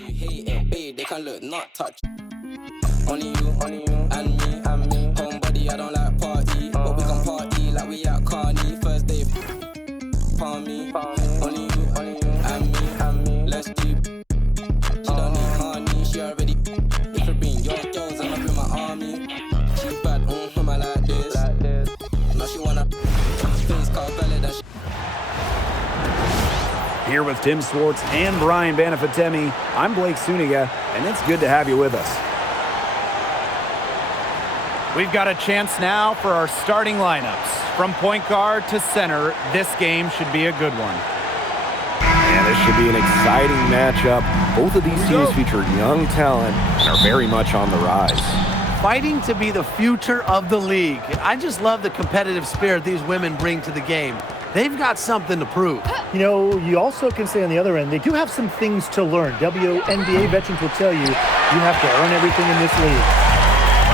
You hate it, babe, they can look, not touch. Only you, and me. Homebody, I don't like party, but we can party like we at Carney. First day, palm me. Only you, and me. Let's do. She don't need honey, she already. If you bring your girls, I'ma bring my army. She bad, I like this. Now she wanna face called valid and she. Here with Tim Swartz and Brian Banafitemi, I'm Blake Suniga, and it's good to have you with us. We've got a chance now for our starting lineups. From point guard to center, this game should be a good one. And this should be an exciting matchup. Both of these teams feature young talent and are very much on the rise. Fighting to be the future of the league. I just love the competitive spirit these women bring to the game. They've got something to prove. You know, you also can say on the other end, they do have some things to learn. Wnba veterans will tell you, you have to earn everything in this league.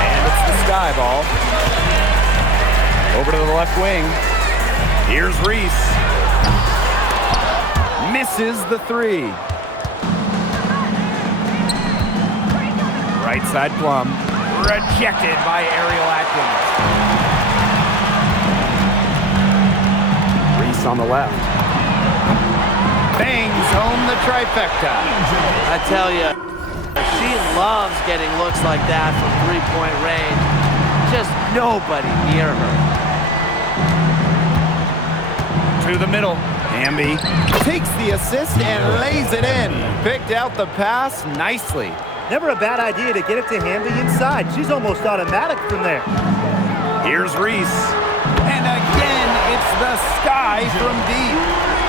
And it's the sky ball. Over to the left wing. Here's Reese. Misses the three. Right side Plum. Rejected by Ariel Atkins. On the left. Bangs home the trifecta. I tell you, she loves getting looks like that from three-point range. Just nobody near her. To the middle. Wnba takes the assist and lays it in. Picked out the pass nicely. Never a bad idea to get it to Wnba inside. She's almost automatic from there. Here's Reese. And again, it's the sky from deep.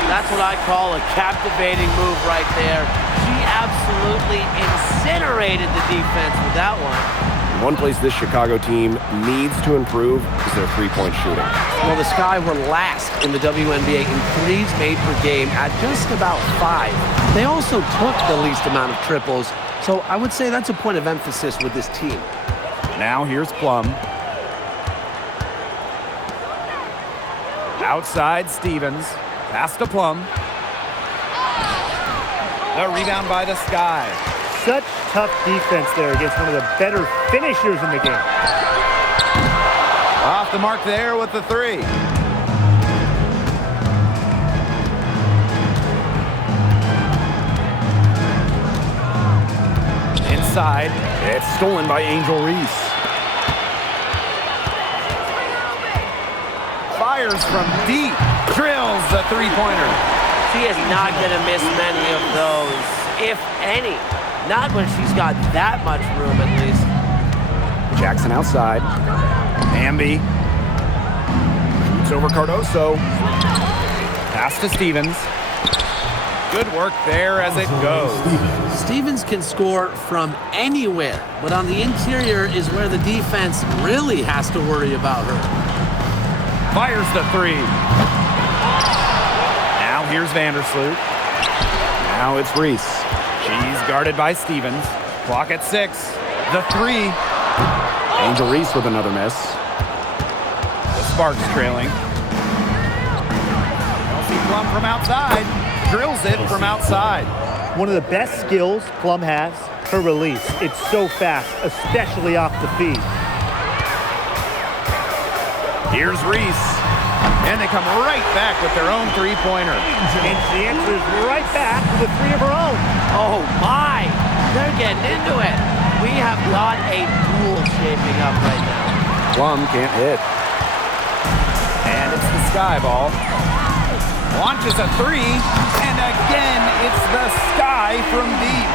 That's what I call a captivating move right there. She absolutely incinerated the defense with that one. One place this Chicago team needs to improve is their three-point shooting. Well, the Sky were last in the WNBA in threes made per game at just about 5. They also took the least amount of triples, so I would say that's a point of emphasis with this team. Now here's Plum. Outside Stevens. Pass to Plum. The rebound by the Sky. Such tough defense there against one of the better finishers in the game. Off the mark there with the three. Inside. It's stolen by Angel Reese. Fires from deep. Drills the three-pointer. She is not going to miss many of those, if any. Not when she's got that much room, at least. Jackson outside. Wnba Shoots over Cardoso. pass to Stevens. Good work there as it goes. Stevens can score from anywhere, but on the interior is where the defense really has to worry about her. Fires the three. Now here's Vandersloot. Now it's Reese. She's guarded by Stevens. Clock at 6. The three. Angel Reese with another miss. The Sparks trailing. Kelsey Plum from outside. Drills it from outside. One of the best skills Plum has, her release. It's so fast, especially off the feed. Here's Reese. And they come right back with their own three-pointer. And she answers right back with a three of her own. Oh my! They're getting into it. We have got a duel shaping up right now. Plum can't hit. And it's the Sky ball. Launches a three. And again, it's the Sky from deep.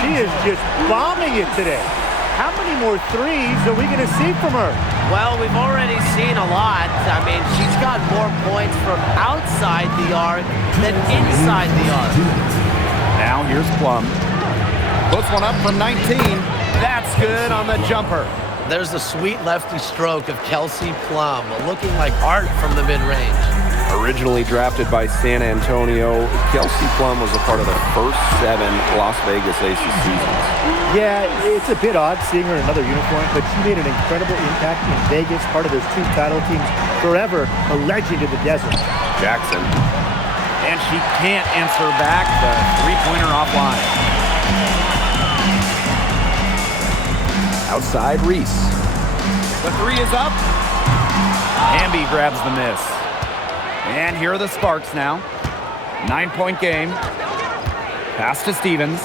She is just bombing it today. How many more threes are we going to see from her? Well, we've already seen a lot. I mean, she's got more points from outside the arc than inside the arc. Now here's Plum. Puts one up from 19. That's good on the jumper. There's the sweet lefty stroke of Kelsey Plum, looking like art from the mid-range. Originally drafted by San Antonio, Kelsey Plum was a part of the first 7 Las Vegas Aces seasons. Yeah, it's a bit odd seeing her in another uniform, but she made an incredible impact in Vegas, part of those 2 title teams, forever a legend in the desert. Jackson. And she can't answer back the three-pointer offline. Outside Reese. The three is up. Wnba grabs the miss. And here are the Sparks now. 9-point game. Pass to Stevens.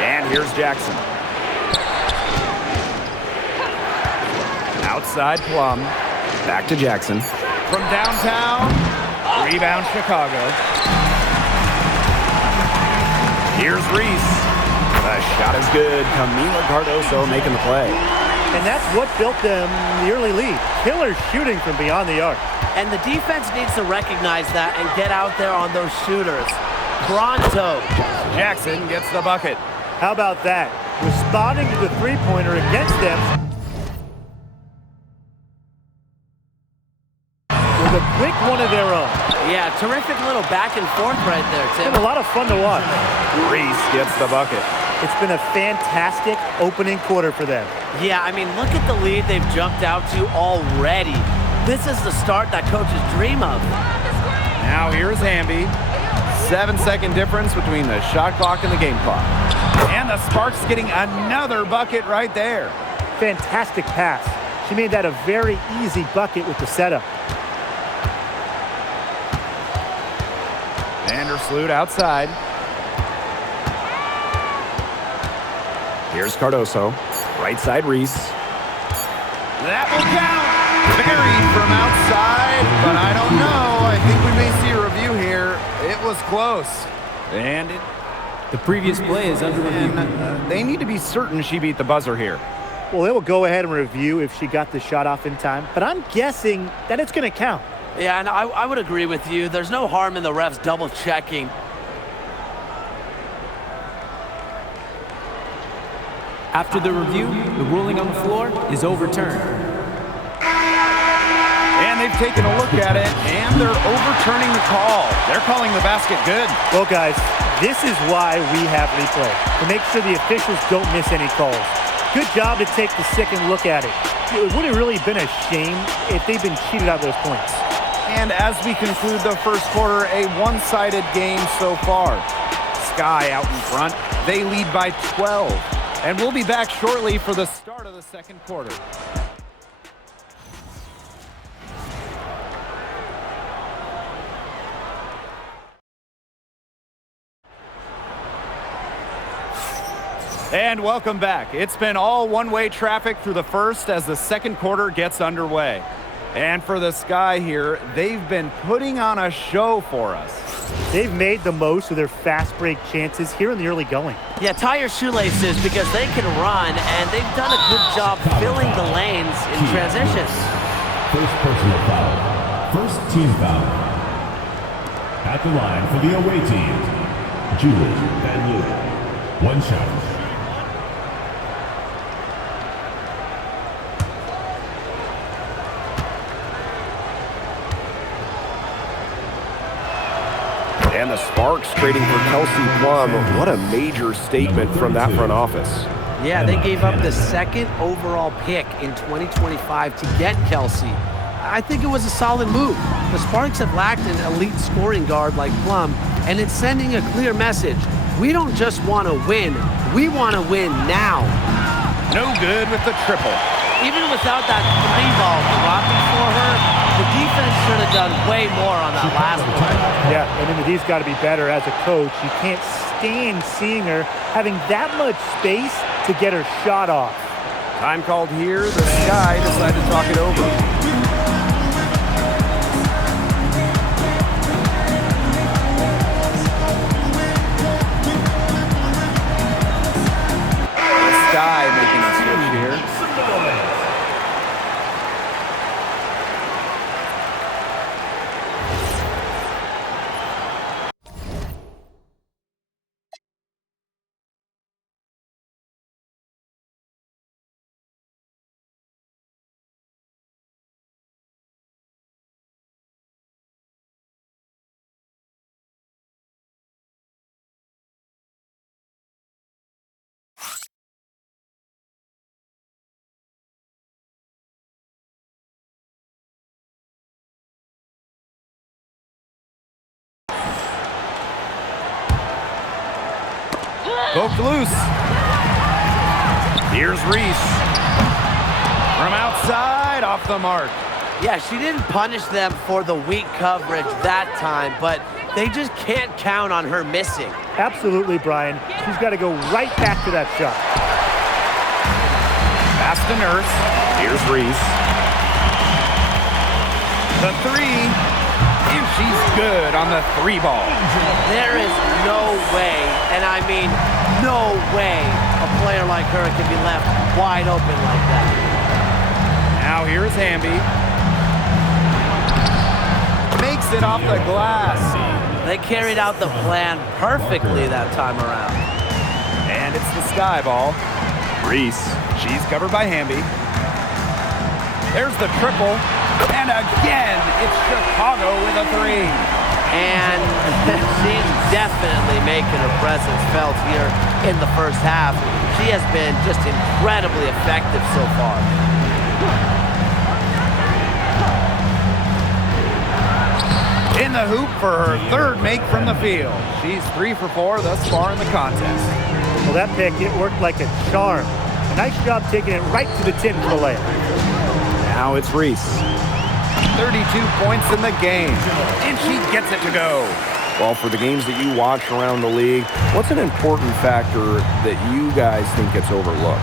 And here's Jackson. Outside Plum. Back to Jackson. From downtown. Rebound Chicago. Here's Reese. The shot is good. Camila Cardoso making the play. And that's what built them the early lead. Killer shooting from beyond the arc. And the defense needs to recognize that and get out there on those shooters. Pronto. Jackson gets the bucket. How about that? Responding to the three-pointer against them with a quick one of their own. Yeah, terrific little back and forth right there, It's Tim. been a lot of fun to watch. Reese gets the bucket. It's been a fantastic opening quarter for them. Yeah, I mean, look at the lead they've jumped out to already. This is the start that coaches dream of. Now here's Wnba. 7-second difference between the shot clock and the game clock. And the Sparks getting another bucket right there. Fantastic pass. She made that a very easy bucket with the setup. Vandersloot outside. Here's Cardoso. Right side Reese. That will count. Buried from outside, but I don't know. I think we may see a review here. It was close. And The previous play is under review. they need to be certain she beat the buzzer here. Well, they will go ahead and review if she got the shot off in time, but I'm guessing that it's going to count. Yeah, and I would agree with you. There's no harm in the refs double-checking. After the review, the ruling on the floor is overturned. And they've taken a look at it, and they're overturning the call. They're calling the basket good. Well, guys, this is why we have replay, to make sure the officials don't miss any calls. Good job to take the second look at it. It would have really been a shame if they'd been cheated out of those points. And as we conclude the first quarter, a one-sided game so far. Sky out in front. They lead by 12. And we'll be back shortly for the start of the second quarter. And welcome back. It's been all one-way traffic through the first as the second quarter gets underway. And for the Sky here, they've been putting on a show for us. They've made the most of their fast break chances here in the early going. Yeah, tie your shoelaces because they can run, and they've done a good job filling the lanes in transition. First personal foul. First team foul. At the line for the away team, Julie Van Leeuwen. One shot. And the Sparks trading for Kelsey Plum. What a major statement from that front office. Yeah, they gave up the second overall pick in 2025 to get Kelsey. I think it was a solid move. The Sparks have lacked an elite scoring guard like Plum, and it's sending a clear message. We don't just want to win, we want to win now. No good with the triple. Even without that three ball dropping for her, the defense should have done way more on that last one. Yeah, and Mdi's got to be better as a coach. You can't stand seeing her having that much space to get her shot off. Time called here. The Sky decided to talk it over. Poked loose. Here's Reese. From outside, off the mark. Yeah, she didn't punish them for the weak coverage that time, but they just can't count on her missing. Absolutely, Brian. She's got to go right back to that shot. Pass to Nurse. Here's Reese. The three. And she's good on the three ball. There is no way, and I mean no way, a player like her can be left wide open like that. Now here's Wnba. Makes it off the glass. They carried out the plan perfectly that time around. And it's the sky ball. Reese. She's covered by Wnba. There's the triple. And again, it's Chicago with a three. And she's definitely making her presence felt here in the first half. She has been just incredibly effective so far. In the hoop for her third make from the field. She's 3 for 4 thus far in the contest. Well, that pick, it worked like a charm. A nice job taking it right to the tin for the layup. Now it's Reese. 32 points in the game, and she gets it to go. Well, for the games that you watch around the league, what's an important factor that you guys think gets overlooked?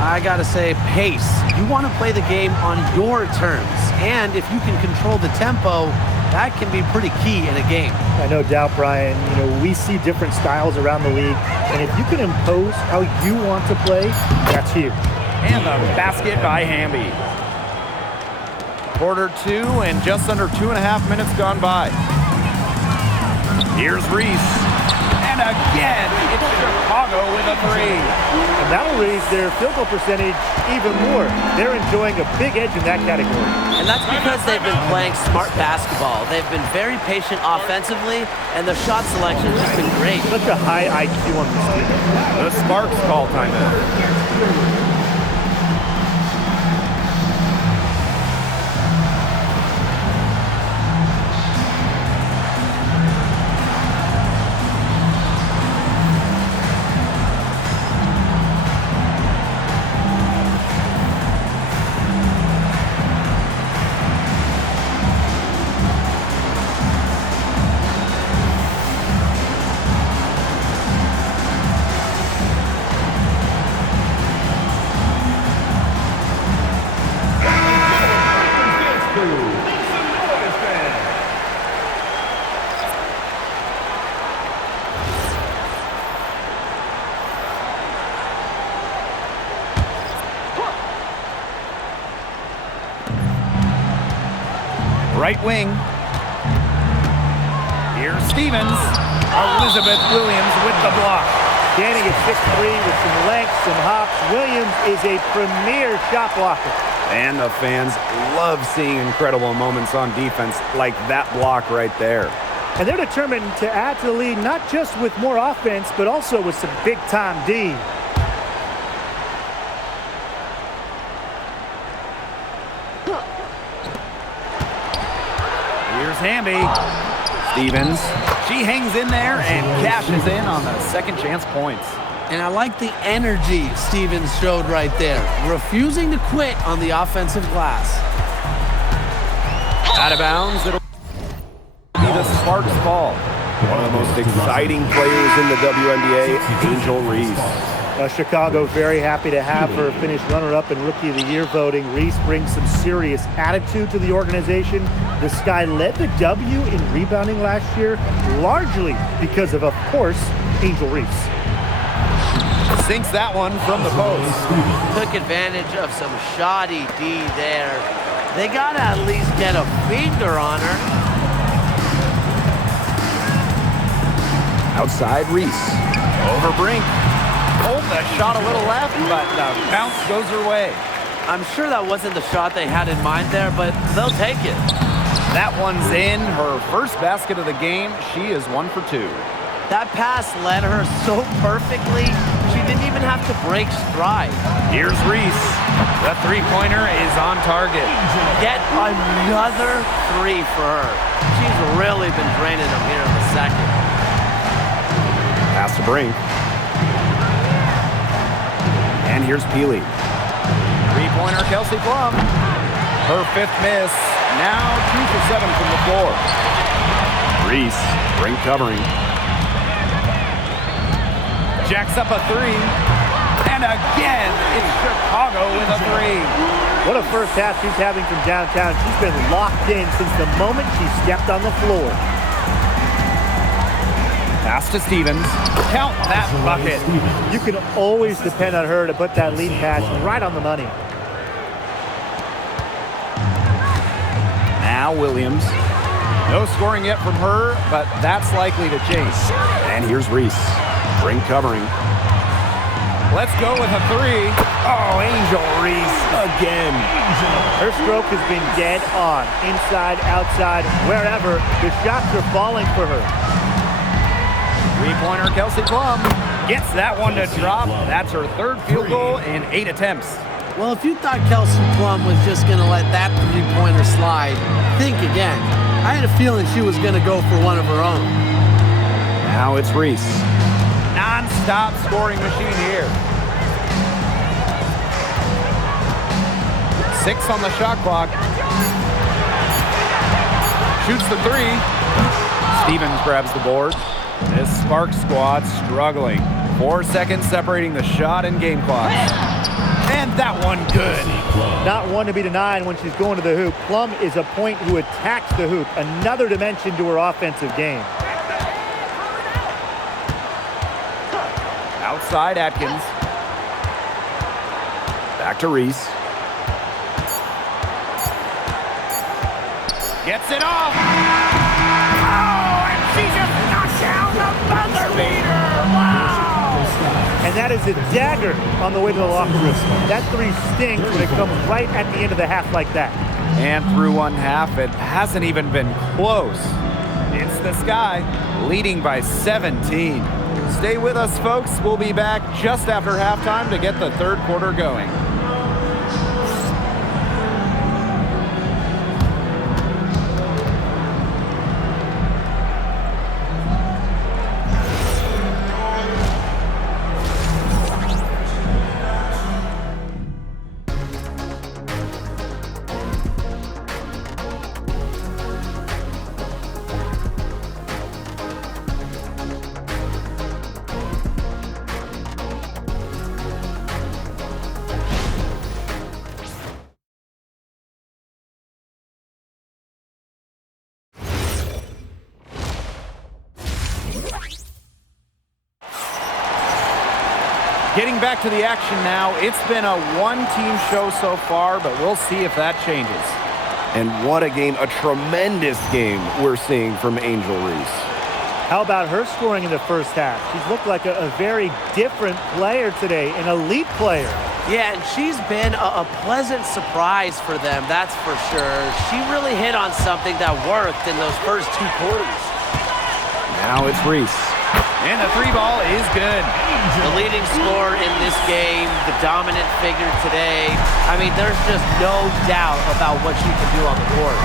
I gotta say, pace. You want to play the game on your terms, and if you can control the tempo, that can be pretty key in a game. No doubt, Brian. You know, we see different styles around the league, and if you can impose how you want to play, that's huge. And the basket by Wnba. Quarter 2 and just under 2.5 minutes gone by. Here's Reese. And again, it's Chicago with a three. And that'll raise their field goal percentage even more. They're enjoying a big edge in that category. And that's because they've been playing smart basketball. They've been very patient offensively, and their shot selection has just been great. Such a high IQ on this team. The Sparks call timeout. Right wing. Here's Stevens. Elizabeth Williams with the block. Standing at 6'3" with some length, some hops. Williams is a premier shot blocker. And the fans love seeing incredible moments on defense like that block right there. And they're determined to add to the lead, not just with more offense, but also with some big-time D. Here's Wnba. Stevens. She hangs in there and cashes in on the second chance points. And I like the energy Stevens showed right there, refusing to quit on the offensive glass. Out of bounds, it'll be the Sparks ball. One of the most exciting players in the WNBA, Angel Reese. Chicago very happy to have her finish runner-up in Rookie of the Year voting. Reese brings some serious attitude to the organization. The Sky led the W in rebounding last year, largely because of course, Angel Reese. Sinks that one from the post. Took advantage of some shoddy D there. They gotta at least get a finger on her. Outside Reese. Over Brink. Oh, that shot a little left, but the bounce goes her way. I'm sure that wasn't the shot they had in mind there, but they'll take it. That one's in. Her first basket of the game. She is 1 for 2. That pass led her so perfectly, she didn't even have to break stride. Here's Reese. The three-pointer is on target. Get another three for her. She's really been draining them here in the second. Pass to Brink. And here's Peely. Three-pointer, Kelsey Plum. Her 5th miss. Now 2 for 7 from the floor. Reese, great covering. Jacks up a 3. And again, it's Chicago with a 3. What a first half she's having from downtown. She's been locked in since the moment she stepped on the floor. Pass to Stevens. Count that bucket. You can always depend on her to put that lead pass right on the money. Now Williams. No scoring yet from her, but that's likely to change. And here's Reese. Great covering. Let's go with a 3. Oh, Angel Reese again. Her stroke has been dead on. Inside, outside, wherever. The shots are falling for her. Three-pointer, Kelsey Plum. Gets that one to drop. That's her 3rd field goal in 8 attempts. Well, if you thought Kelsey Plum was just going to let that three-pointer slide, think again. I had a feeling she was going to go for one of her own. Now it's Reese. Non-stop scoring machine here. 6 on the shot clock. Shoots the 3. Stevens grabs the board. This Sparks squad struggling. 4 seconds separating the shot and game clock. And that one good. Not one to be denied when she's going to the hoop. Plum is a point who attacks the hoop. Another dimension to her offensive game. Outside Atkins. Back to Reese. Gets it off. Oh, and she just knocked down the buzzer beater. Wow. And that is a dagger on the way to the locker room. That 3 stings when it comes right at the end of the half like that. And through one half, it hasn't even been close. It's the Sky, leading by 17. Stay with us, folks. We'll be back just after halftime to get the 3rd quarter going. Getting back to the action now. It's been a one-team show so far, but we'll see if that changes. And what a game, a tremendous game we're seeing from Angel Reese. How about her scoring in the first half? She's looked like a very different player today, an elite player. Yeah, and she's been a pleasant surprise for them, that's for sure. She really hit on something that worked in those first 2 quarters. Now it's Reese. And the 3 ball is good. The leading scorer in this game, the dominant figure today. I mean, there's just no doubt about what she can do on the court.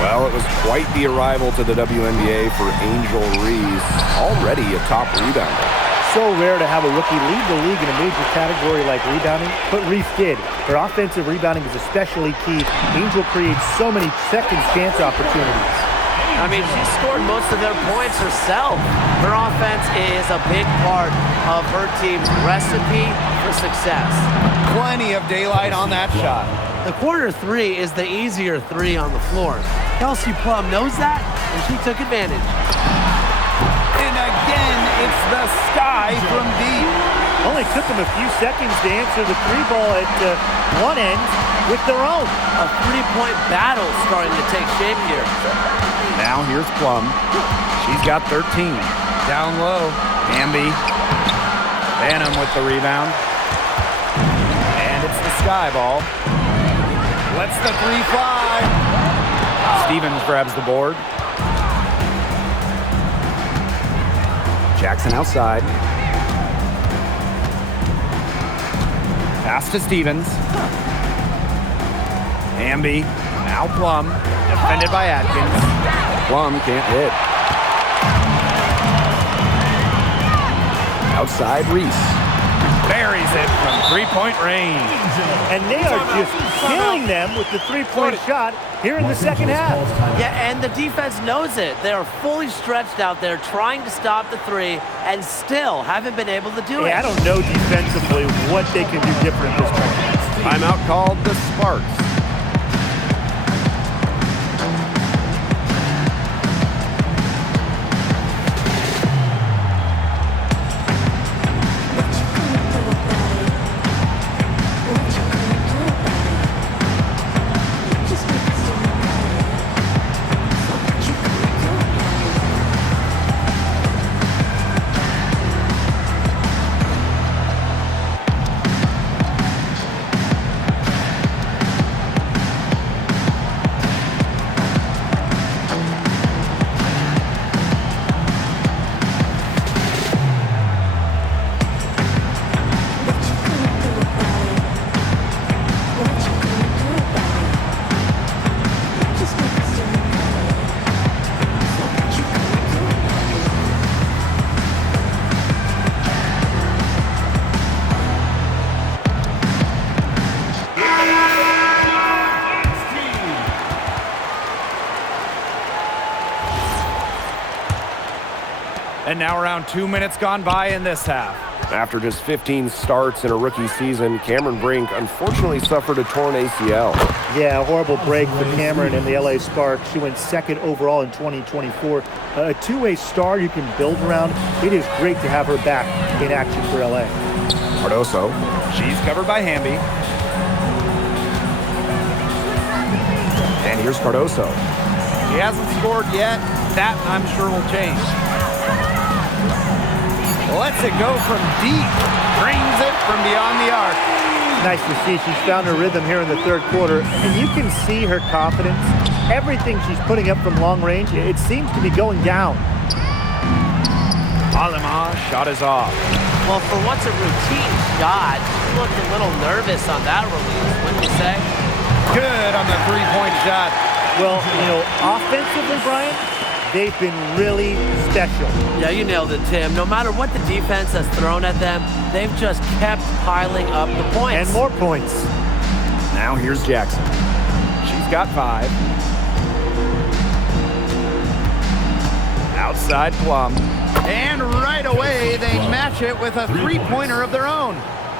Well, it was quite the arrival to the WNBA for Angel Reese, already a top rebounder. So rare to have a rookie lead the league in a major category like rebounding, but Reese did. Her offensive rebounding is especially key. Angel creates so many second chance opportunities. I mean, she scored most of their points herself. Her offense is a big part of her team's recipe for success. Plenty of daylight on that shot. The quarter 3 is the easier 3 on the floor. Kelsey Plum knows that, and she took advantage. And again, it's the Sky from deep. Only took them a few seconds to answer the 3 ball at one end with their own. A 3-point battle starting to take shape here. Now here's Plum. She's got 13. Down low. Wnba. Phantom with the rebound. And it's the Sky ball. Lets the 3 fly. Stevens grabs the board. Jackson outside. Pass to Stevens. Wnba. Now Plum. Defended by Atkins. Plum can't hit. Outside Reese. Buries it from three-point range. And they are just killing them with the three-point shot here in the second half. Yeah, and the defense knows it. They are fully stretched out there trying to stop the three and still haven't been able to do it. I don't know defensively what they can do different at this point. Timeout called the Sparks. And now around 2 minutes gone by in this half. After just 15 starts in a rookie season, Cameron Brink unfortunately suffered a torn ACL. Yeah, a horrible break for Cameron and the LA Sparks. She went second overall in 2024. A two-way star you can build around. It is great to have her back in action for LA. Cardoso. She's covered by Hamby. And here's Cardoso. He hasn't scored yet. That, I'm sure, will change. Lets it go from deep. Brings it from beyond the arc. Nice to see she's found her rhythm here in the third quarter. And you can see her confidence. Everything she's putting up from long range, it seems to be going down. Alema shot is off. Well, for what's a routine shot, she looked a little nervous on that release, wouldn't you say? Good on the three-point shot. Well, you know, offensively, Brian, they've been really special. Yeah, you nailed it, Tim. No matter what the defense has thrown at them, they've just kept piling up the points. And more points. Now here's Jackson. She's got 5. Outside Plum. And right away, they match it with a three-pointer of their own.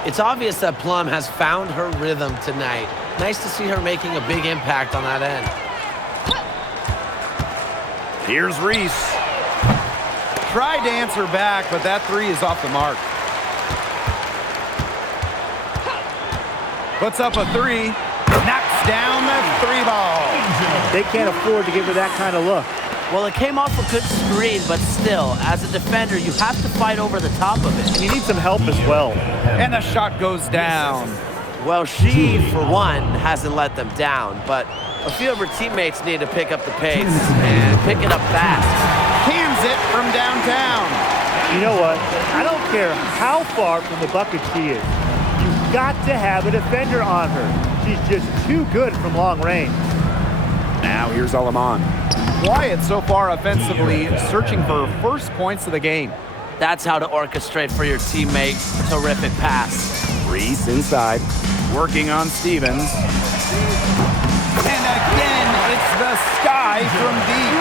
It's obvious that Plum has found her rhythm tonight. Nice to see her making a big impact on that end. Here's Reese. Tried to answer back, but that three is off the mark. Puts up a 3. Knocks down the 3 ball. They can't afford to give her that kind of look. Well, it came off a good screen, but still, as a defender, you have to fight over the top of it. And you need some help as well. And the shot goes down. Well, she, for one, hasn't let them down, but a few of her teammates need to pick up the pace and pick it up fast. Cans it from downtown. You know what? I don't care how far from the bucket she is. You've got to have a defender on her. She's just too good from long range. Now here's Aleman. Quiet so far offensively, searching for her first points of the game. That's how to orchestrate for your teammate. Terrific pass. Reese inside. Working on Stevens. And again, it's the sky from deep.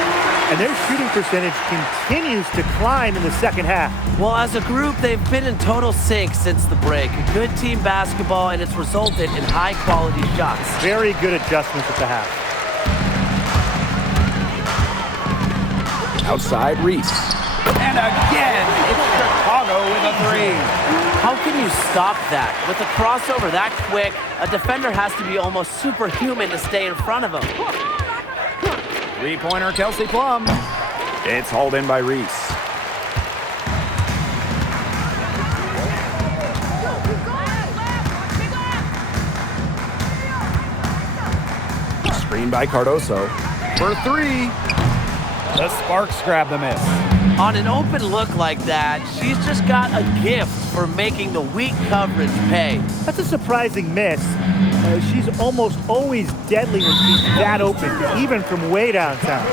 And their shooting percentage continues to climb in the second half. Well, as a group, they've been in total sync since the break. Good team basketball, and it's resulted in high-quality shots. Very good adjustments at the half. Outside Reese. And again, it's Chicago with a 3. How can you stop that? With a crossover that quick, a defender has to be almost superhuman to stay in front of him. Three-pointer Kelsey Plum. It's hauled in by Reese. Screen by Cardoso. For 3. The Sparks grab the miss. On an open look like that, she's just got a gift for making the weak coverage pay. That's a surprising miss. She's almost always deadly when she's that open, even from way downtown.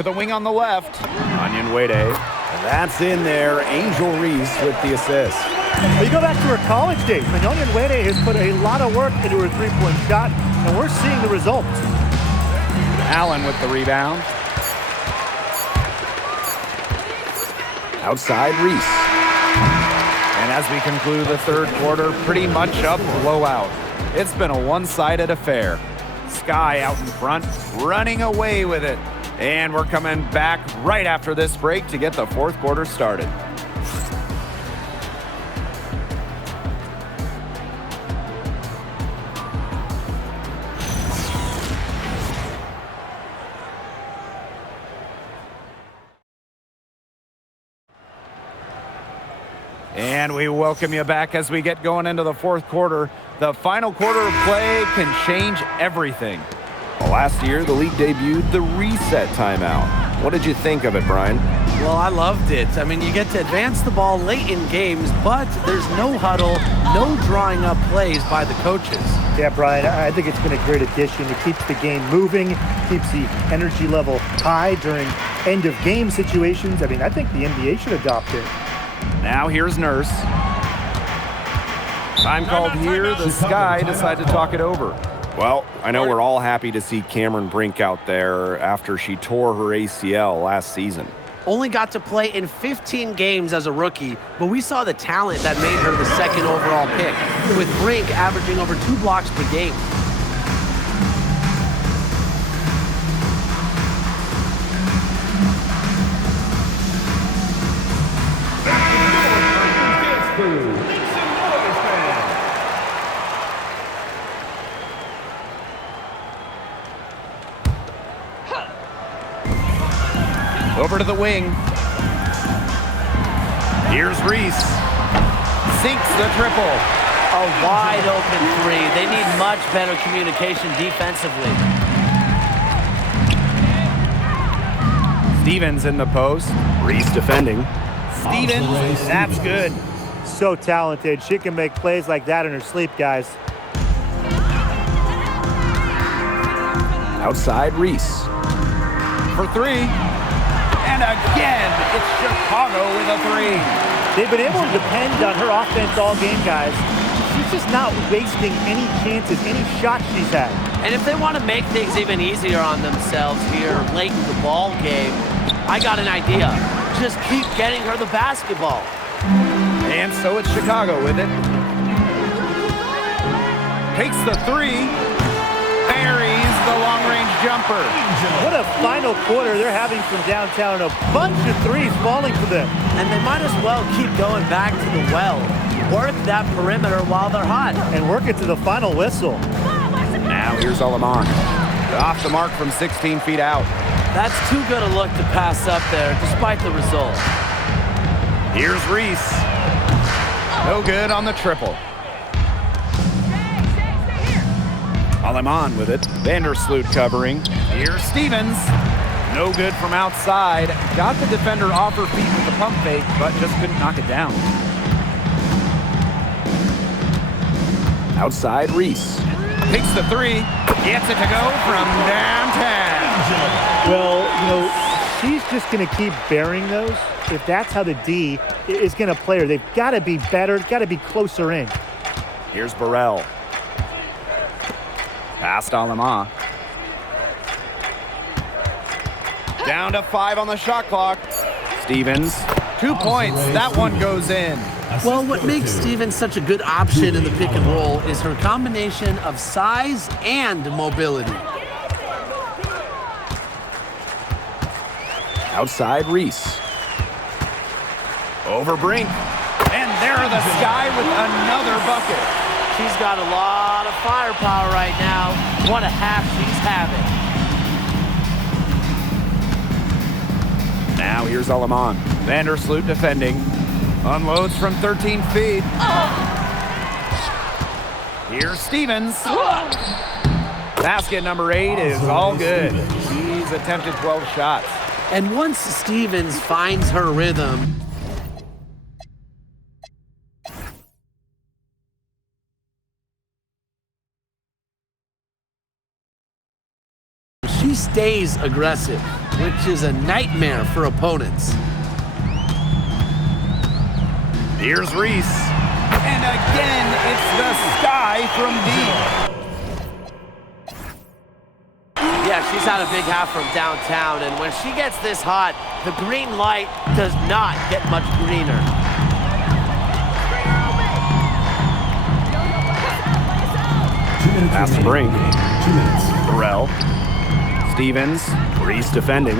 to the wing on the left. Wnba. That's in there. Angel Reese with the assist. Well, you go back to her college days. Wnba has put a lot of work into her three-point shot, and we're seeing the results. Allen with the rebound. Outside Reese. And as we conclude the third quarter, pretty much a blowout. It's been a one-sided affair. Sky out in front, running away with it. And we're coming back right after this break to get the fourth quarter started. And we welcome you back as we get going into the fourth quarter. The final quarter of play can change everything. Well, last year, the league debuted the reset timeout. What did you think of it, Brian? Well, I loved it. I mean, you get to advance the ball late in games, but there's no huddle, no drawing up plays by the coaches. Yeah, Brian, I think it's been a great addition. It keeps the game moving, keeps the energy level high during end-of-game situations. I mean, I think the NBA should adopt it. Now here's Nurse. Time called here. The Sky decide to talk it over. Well, I know we're all happy to see Cameron Brink out there after she tore her ACL last season. Only got to play in 15 games as a rookie, but we saw the talent that made her the second overall pick, with Brink averaging over 2 blocks per game. Over to the wing. Here's Reese. Sinks the triple. A wide open three. They need much better communication defensively. Stevens in the post. Reese defending. Stevens, that's good. So talented. She can make plays like that in her sleep, guys. Outside Reese. For three. And again, it's Chicago with a three. They've been able to depend on her offense all game, guys. She's just not wasting any chances, any shots she's had. And if they want to make things even easier on themselves here late in the ball game, I got an idea. Just keep getting her the basketball. And so it's Chicago with it. Takes the three. Buries the long-range jumper. What a final quarter they're having from downtown. A bunch of threes falling for them. And they might as well keep going back to the well. Work that perimeter while they're hot. And work it to the final whistle. Now here's Alaman. Off the mark from 16 feet out. That's too good a look to pass up there, despite the result. Here's Reese. No good on the triple. Alaman with it. Vandersloot covering. Here's Stevens. No good from outside. Got the defender off her feet with the pump fake, but just couldn't knock it down. Outside Reese. Takes the three. Gets it to go from downtown. Well, you know, she's just going to keep burying those. If that's how the D is going to play her, they've got to be better, got to be closer in. Here's Burrell. Past Alama. Down to 5 on the shot clock. Stevens, 2 points. That one goes in. Well, what makes Stevens such a good option in the pick and roll is her combination of size and mobility. Outside Reese. Over Brink. And there are the Sky with another bucket. She's got a lot of firepower right now. What a half she's having. Now here's Alaman. Vandersloot defending. Unloads from 13 feet. Here's Stevens. Basket number 8 is all good. She's attempted 12 shots. And once Stevens finds her rhythm, she stays aggressive, which is a nightmare for opponents. Here's Reese. And again, it's the Sky from deep. Yeah, she's had a big half from downtown, and when she gets this hot, the green light does not get much greener. Pass to Brink. 2 minutes. Burrell. Stevens. Reese defending.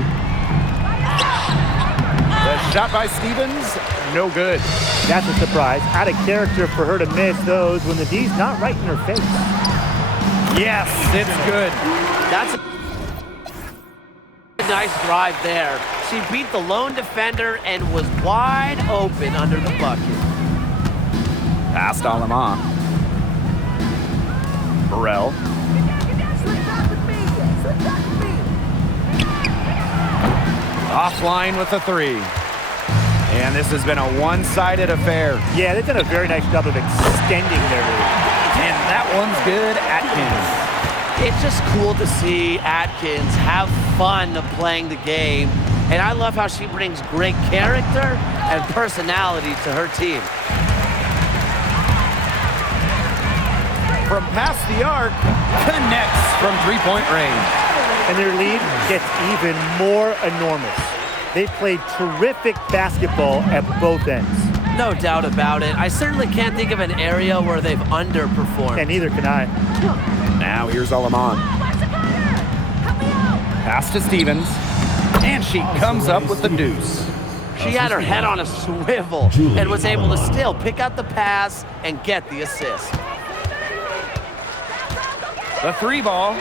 The shot by Stevens, no good. That's a surprise. Out of character for her to miss those when the D's not right in her face. Yes, it's good. That's a nice drive there. She beat the lone defender and was wide open under the bucket. Pass to Alama. Burrell. Offline with a 3. And this has been a one-sided affair. Yeah, they've done a very nice job of extending their lead. And that one's good, Atkins. It's just cool to see Atkins have fun playing the game. And I love how she brings great character and personality to her team. From past the arc, connects from three-point range. And their lead gets even more enormous. They played terrific basketball at both ends. No doubt about it. I certainly can't think of an area where they've underperformed. And neither can I. Now here's Alaman. Pass to Stevens. And she comes up with the deuce. She had her head on a swivel and was able to still pick out the pass and get the assist. The 3 ball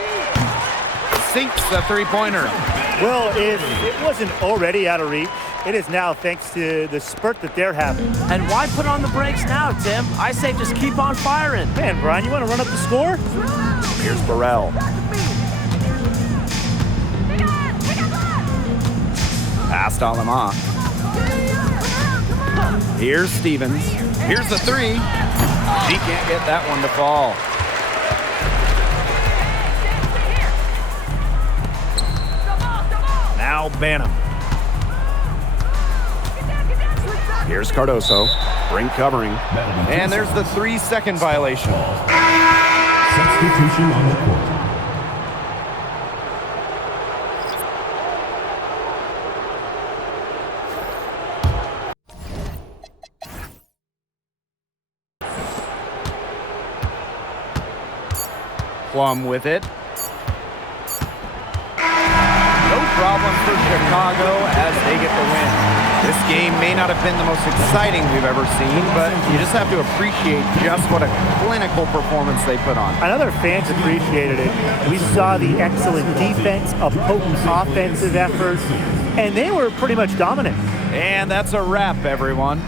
sinks the three-pointer. Well, if it wasn't already out of reach, it is now thanks to the spurt that they're having. And why put on the brakes now, Tim? I say just keep on firing. Man, Brian, you want to run up the score? Here's Burrell. Pass to Alama. Here's Stevens. Here's the 3. She can't get that one to fall. Now Banham. Here's Cardoso. Brink covering. And there's the 3-second violation. Substitution on the court. Plum with it. No problem for Chicago as they get the win. This game may not have been the most exciting we've ever seen, but you just have to appreciate just what a clinical performance they put on. I know their fans appreciated it. We saw the excellent defense, a potent offensive effort, and they were pretty much dominant. And that's a wrap, everyone.